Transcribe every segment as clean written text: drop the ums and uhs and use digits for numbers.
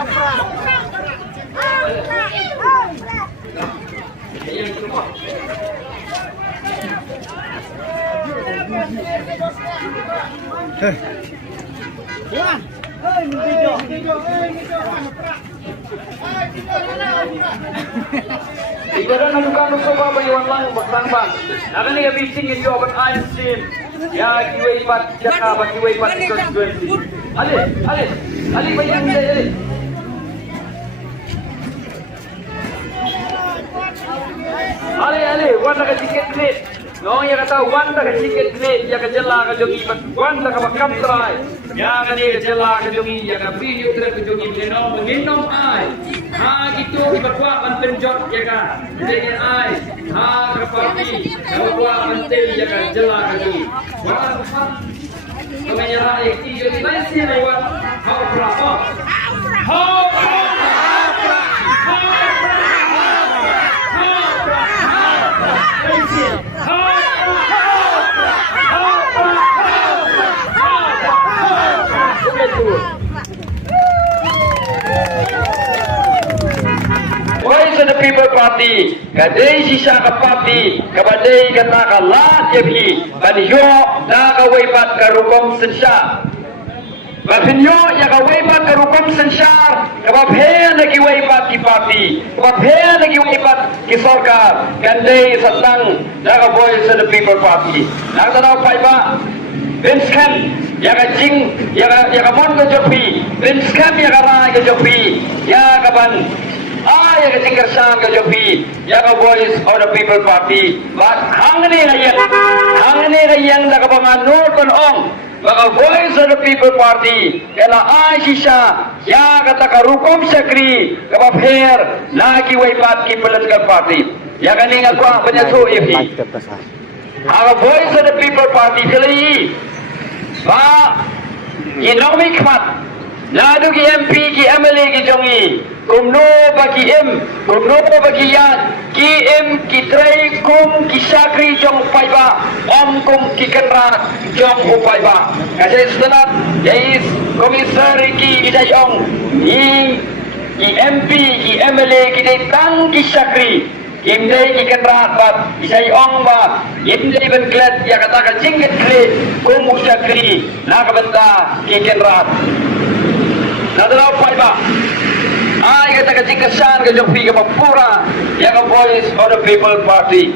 Ibarat nalukan ko ba bayuan lang magbang. Nakani nga bising yung joban ayon sin. Ya kiway pat jaka ba kiway pat constituency. Ali ba yung ali. Ali, wala ka tiket ni. No, ya kata wanda ka tiket ni, ya ka jela ka jogi pat wanda ka bakam try. Ya ka ni jela ka jogi, ya ka video trip ka jogi no, menginom ai. Ha gitu ibatwa man penjot ya ka. Dengan ai. Ha ka parti, ibatwa man te ya ka jela ka jogi. Wala ka Kemanyara yang tiga di Malaysia lewat Hau Praha. Voice of the People Party, kadai sisa ka party, kabadai kata kalat yabi, baniyo na kawaipat karukom sensya. Bafinyo ya kawaipat karukom sensya, kababhe na kiwaipat ki party, kababhe na kiwaipat ki sarkar, kadai satang na Voice of the People Party. Nakatanaw pa iba, Vince Kemp, ya ka jing, ya ka mon ka jopi, Vince Kemp ya ka rai ka jopi, ya ka ban. Ya ketinggal sang kejopi, ya ke Voice of the People Party. But hang ni yang dah kebanganur kon ong, baka Voice of the People Party. Kala ay sisa, ya kata karukom sakri, kapapher, lagi waipat ki political party. Ya kaning aku ang penyasu ifi. Ang Voice of the People Party kali, ba, inomik mat. Nadu ki MP ki MLA ki jongi kumno bagi kumno bagi yan ki ki tray kum ki sakri jong paiba kum ki kenra jong upaiba kasi setelah yais komisar ki idayong ki MP ki MLA ki tang ki sakri Kimdai ki kenra bat isai ong ba kimdai ben klet ya kata ka jingget klet kum sakri na kabenta ki kenra Nadalaw pa iba. Ay kata kajikasan ka jopi ka mapura ya ka Voice of the People Party.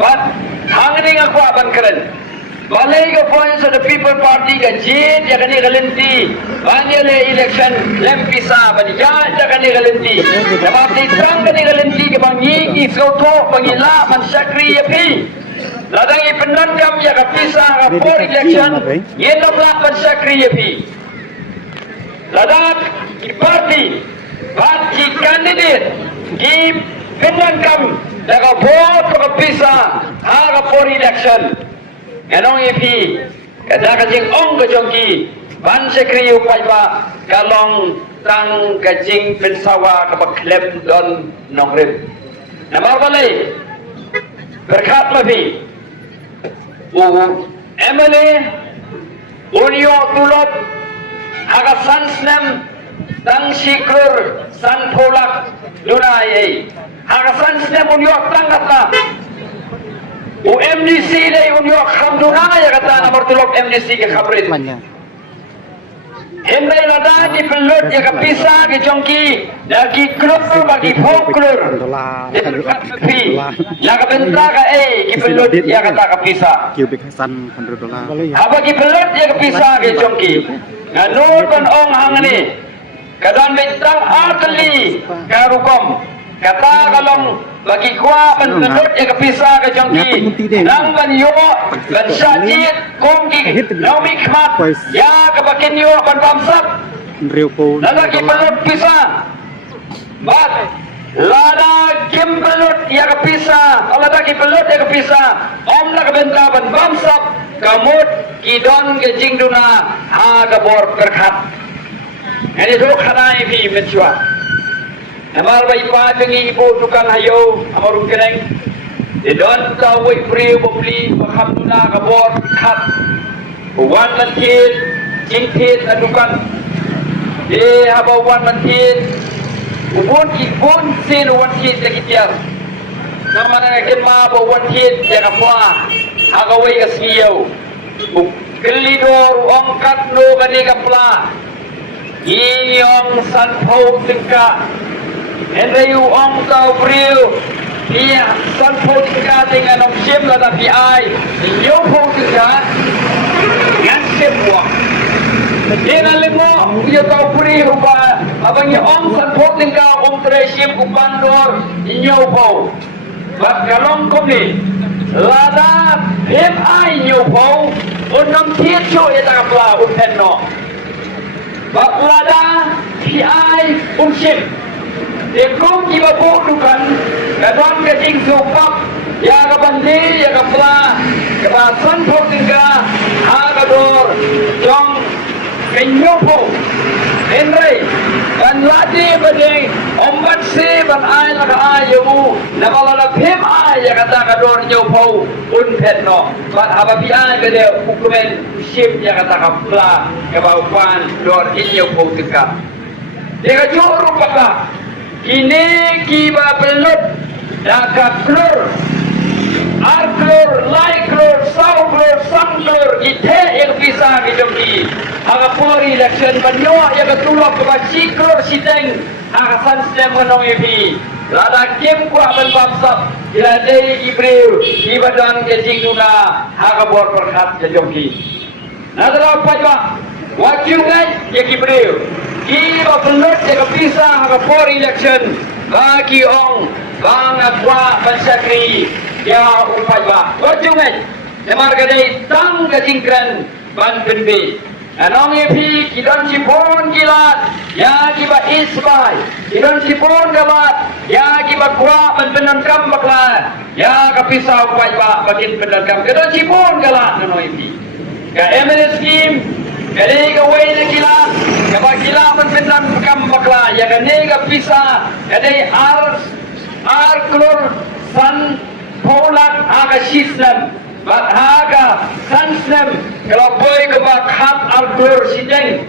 But hangning ako aban keren. Balay ka Voice of the People Party ka jid ya kani kalenti. Banya le election lempisa banija ya kani kalenti. Kapati trang kani kalenti ka bangi isoto bangila man sakri ya pi. Ladang ipenandam ya ka pisa ka for election yenam la man sakri ya pi. Ladak di parti, parti kandidat, di penangkam, daga vote ke pisa, harga for election. Enong ipi, kada kajing ong kejongki, ban sekri upai ba, kalong tang kajing pensawa kebaklem don nongrib. Namar balai, berkat lebih, MLA, Unio tulop. Aga sansnem tang sikur san polak dunai aga sansnem unyok tang kata UMDC dai unyok kham dunai kata nomor tulok MDC ke khabrit Hindai nada di pelut ya kapisa ke jongki lagi klub bagi folklor pi ya kabenta ka ki pelut ya kata kapisa Cubic Hasan $100 apa ki pelut ya kapisa ke jongki Nganur kan ong hangni kadang bintang atli karukom kata kalong bagi kuah penut yang kepisah ke jongki nang ban yo ban sajid kumki naumi khmat ya kebakin yo ban bamsap lagi penut pisah bat lada kim penut yang kepisah lagi penut yang kepisah om nak benta ban bamsap kamut kidon ke jingduna ha gabor berkat ini dulu khanai bi menjua amal bai pa bengi ibu tukang hayo amarum keneng didon ta wai pri bobli alhamdulillah gabor khat wan lantit jingtit adukan habawan mantin ubun sin wan kit lekityar nama nangkin ma bawan kit ya kapwa agawai kasiyau kelidor ongkat no kani kapla inyong sanpau tingka hendayu ong tau priu iya sanpau tingka dengan ong sim la tapi ai inyong pau tingka ngan sim wa ina limo iyo tau priu ba abang ong sanpau tingka ong tresim kupandor inyong pau bak kalong kumi lada him ai inyong pau unam tiet cho ya takapla upenno bak lada pi ai shim Dekong kiba po dukan kadwan ka jing supap ya ka bandi ya ka pla kabasan po tingka ha ka dor jong kenyo po Henry kan ladi bading ombat si ban ay la ka ayo mo nabalalabhim ay ya kata ka dor nyo po unpet no bat haba pi ay ka de ukumen shim ya kata ka pla kabaupan dor inyo po tingka Deka joro pala Kini kiba belut Daka klur Arklur, laiklur, sauklur, sangklur Ite yang bisa kejomdi Haka pori election banyoa yang ketulok kepada siklur siteng Haka sansdem menong ibi Lada kim kuah ben bamsap Ila day ibriu Kiba dan kejing nuna Haka buat perkat kejomdi Nadra pajwa Wajungan ya kibriu Kiba belut yang bisa haka pori election Bagi ong Bang Akwa Bansakri Ya upai ba Wajungan Semarga day tang kajingkran Ban benbi Anong epi Kidon sipon kilat Ya kiba isbay Kidon sipon gabat Ya kiba kwa Ban kam bakla Ya kapisa upai ba Bagin kam Kidon sipon galat Anong epi Ka MNS scheme Kali kawai na kila, kapag kila man kam bakla, ya kani kapisa, kani klor san polak aga sisnem, bat haga sansnem, kalau boy kabak hat klor sideng,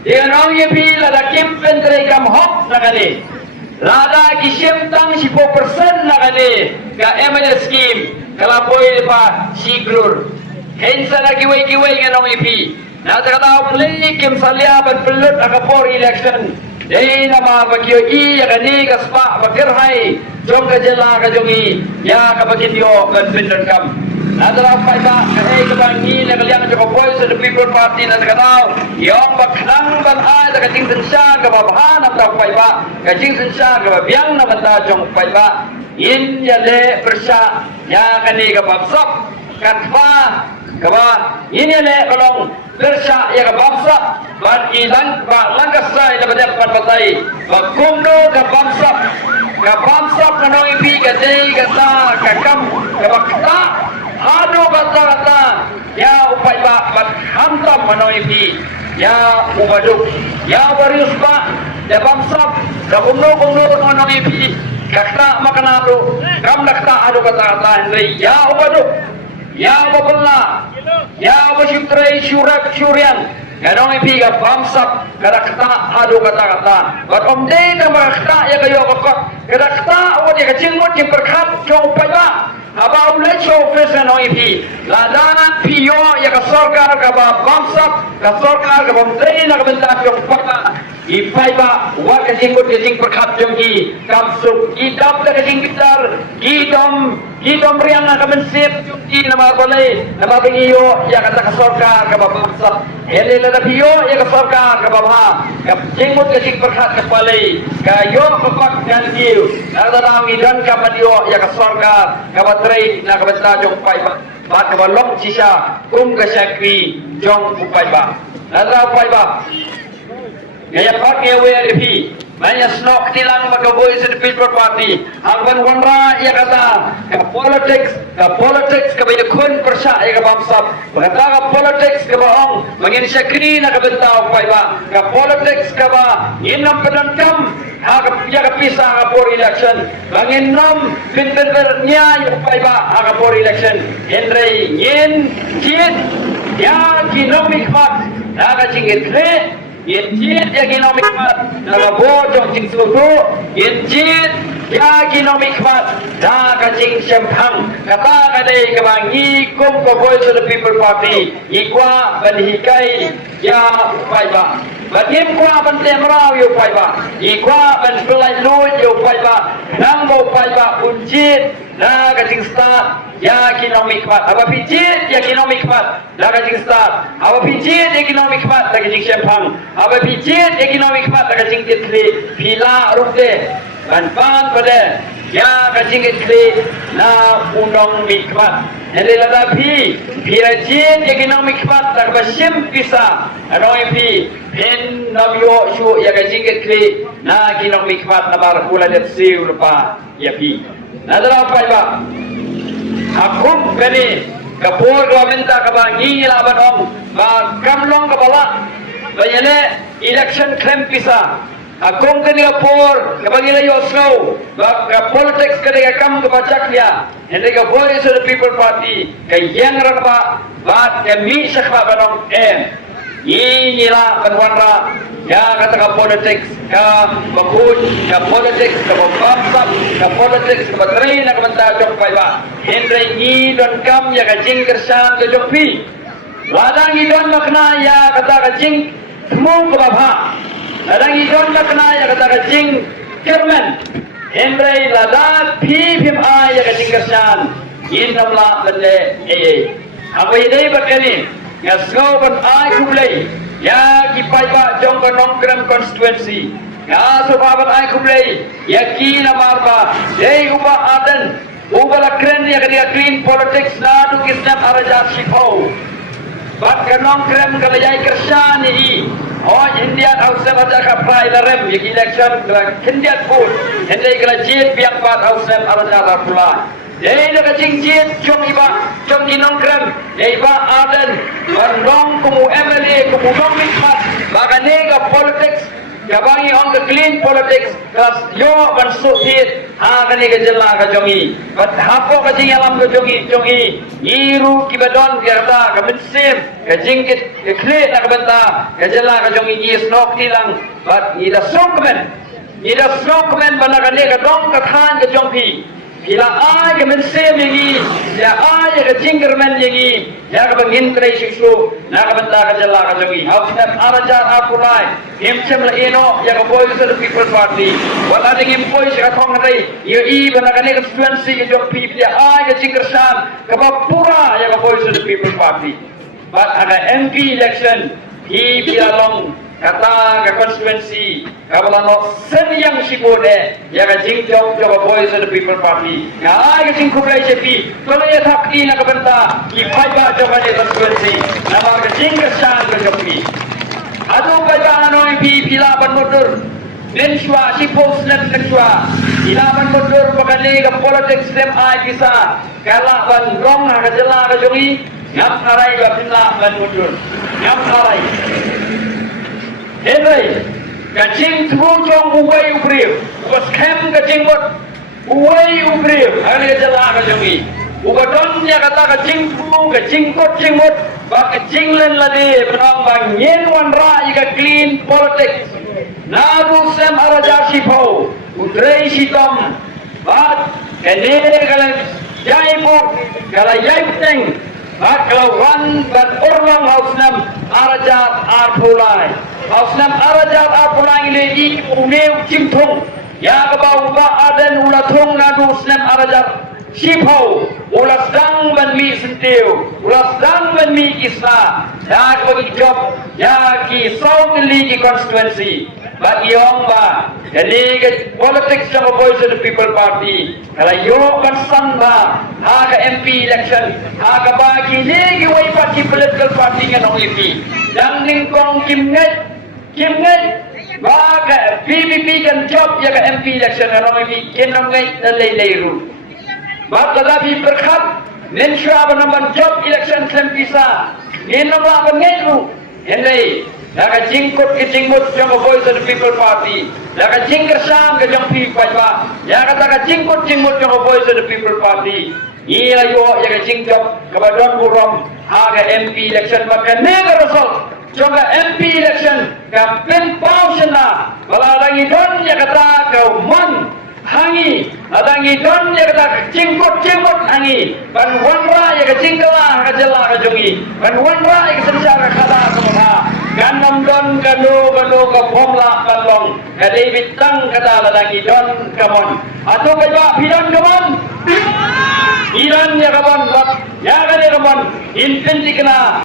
dia nong yepi lada kimpen terai kam hop na kani, lada kisim tang 10% na kani, ka MNS scheme, kalau boy pa si klor, hensa na kiwai nga nong yepi. Nasa katawang likim sa liaban pelut akapor election. Day na mga bagyo iya kani kaspa bagirhay. Jong kajala kajongi. Ya kapagindyo ganpindon kam. Nasa rampay ba kahit kabangi na kaliang kapoy sa the People Party na kataw. Yung baknang banay na kajingsan siya kababahan at rampay ba. Kajingsan siya kababiyang naman na jong pay ba. In yale persya. Ya kani kapapsap. Katpa. Kaba ini le kolong bersya ya bangsa ban ilang ba langkas sai le badal pan batai ba kumdo ka bangsa kanong ipi ka dei ka ta ka kam ka bakta ado kata ya upai ba bat hantam kanong ipi ya ubaduk ya barius ba ya bangsa ka kumdo kanong ipi kakta makanado kam nakta ado kata Henry ya ubaduk Ya waballa, ya wasyutray syuryan. Ganong ipiga bamsap kadakta adu kata-kata. Bat omde na makakta ya kayo kakot. Kadakta o di kajingmot yung perkat kong pala. Haba ulay siya ofis na nong ipi. Ladana piyo ya kasorkar kaba bamsap. Kasorkar kaba omde na kabentak yung pala. Ipay ba wa kajingmot kajing perkat yung i. Kapsuk idam na kajing bitar. Idom riang na kabensip yung i na mga balay. Na mabingiyo ya kata kasorkar kaba bamsap. Hele na piyo ya kasorkar kaba ba. Kajingmot kajing perkat kapalay. Kayo kapak gangiyo. Nadarang idan kapadiyo ya kasorkar kaba tray na kabenta jong pay ba. Bat kabalong sisa kung kasyakri jong upay ba. Nadra upay ba. Gaya pak WRP. Manya snok tilang magaboy sa People Party. Hanggang wanra iya kata ka politics ka bayakun persya iya kabamsap. Magkata ka politics ka baong mangin syakri na kabenta upay ba. Ka politics ka ba inam pedankam iya kapisa ka for election. Mangin nom pinter niya upay ba ka for election. Henry yin jit ya kinomik mat nakachingit yin jit ya ginom hikmat daga bojong jing sudu yin jit ya ginom hikmat daga jing sempang kata kadai kebangi kum ko voice of the people party ikwa banhikai ya paiba batim kwa ban temrau yo paiba ikwa ban pelai lut yo paiba nambo paiba unjit daga jing start ya ginom hikmat apa pijit ya ginom hikmat daga jing start apa pijit ya ginom hikmat daga jing sempang apa pijit ya ginom hikmat daga jing titli pila rupde ban pada ya kajing itli na unong hikmat hele lada pi rajin ya ginom hikmat daga basim pisa ano pi pen namyo shu ya kajing itli na ginom hikmat na barakula det siu lupa ya pi nadara pa ba akum kani kapur ko minta ka ba ngi laban om ba kamlong ka bala bayane election claim pisa akum kani kapur kabagila yo snow ba ka politics kani kam ka bachak dia ende ka voice of the people party ka yang ran ba ka mi sakha banong inilah penwarna ya kata ka politics ka bakun ka politics ka bangsa ka politics ka bateri na kamanta jok pai ba hendre ni don kam ya ka jing kersan ka jok pi ladang i don makna ya kata ka jing semua ka ba ladang i don makna ya kata ka jing kerman hendre lada pi phim a ya ka jing kersan in namla bende apa ini bakani ngasau ban ai kublai ya kipai ba jong ban nongkram constituency ya sobat ai kublai ya ki na marba dei uba adan uba la kren ya dia clean politics na tu kisna araja sipau bat ka nongkram ka jai kersan ni oh India house ada ka pai la rem ya election kendiat pun hendai kala jit biang bat house araja la pula Dei nak cincin jom iba jom dinongkram iba adan bandong kumu MLA kumu dong hikmat bagane ka politics kabangi on the clean politics kas yo ban suhit ha kani ka jella ka jongi bat hapo ka jing alam ka jongi iru kibadon kerta ka mensim ka jingkit ka kle na ka banta ka jella ka jongi is nok tilang bat ida sokmen banakane ka dong ka khan ka jongpi Bila ay ka mensem yangi, ya ay ka jingerman yangi, ya ka bangin tray susu, na ka banta ka jala ka jangi. Hausnap arajar apulay, himcem la ino, ya ka boy sa the people party. Wala ding impoy sa katong ray, ya iba na ka constituency ka jok pip, ya ay ka jingersan, ka papura, ya ka boy sa the people party. But aga MP election, hi bialong kata ke constituency kabalano senyang sibode ya ka jingjong jo voice of the people party ya ka jingkurai sepi kalau ya thakti na kabanta ki phaiba jo ka constituency nama ka jingkesan ka jopi adu ka ano pi pilaban motor nenswa si post nenswa pilaban motor pakane ka politics dem ai bisa kala ban rong ka jela ka jogi ngap arai ka pilaban motor ngap arai Henry, kacing terujung uway ubril, was kem kacing mot uway ubril, hari jala kajongi. Ugadonnya kata kacing terung, kacing kot cing mot, bak kacing len lade, penang bang yen wan ra ika clean politics. Nadu sem araja sipau, utrei sitom, bat kene kalau jaipok, kalau jaipteng. Kalau wan dan orang hausnam arajat arpulai, hausnam arajat arpulai ini uneu cimtung, ya kebau ba adan ulatung nadu snam arajat sipau, ulas dang ban mi sentiu, ulas dang ban mi kisah, ya kebagi job, ya ki South League constituency. Bagi orang ba, jadi politics yang voice of the people party. Kalau yo concern ba, ha ka MP election, ha ka bagi lagi way party political party yang orang MP. Dan ningkong kimngai, ba ka PPP kan job ya ka MP election orang MP kenongai na leiru. Ba tetapi berkat nensya menaman job election klaim bisa, nenamlah bengeru, hendai. Laka jingkut ke jingmut jong voice of the people party. Laka jingkersang ke jong pi pajwa. Ya kata ka jingkut jingmut jong voice of the people party. Iya yo ya ka jingjok ke badon burom ha ka MP election maka nega result. Contoh MP election ka pinpaw siya na balalangi don ya kata kau mon hangi adangi don ya kata cingkot hangi ban wanra ya ka cingkala ka jela ka jongi ban wanra ya ka sensara kata semua ganam don kanu ka pomla balong ka David tang kata ladangi don kamon atau ka ba pidon kamon Iran ya kamon ya ka kamon infinity kana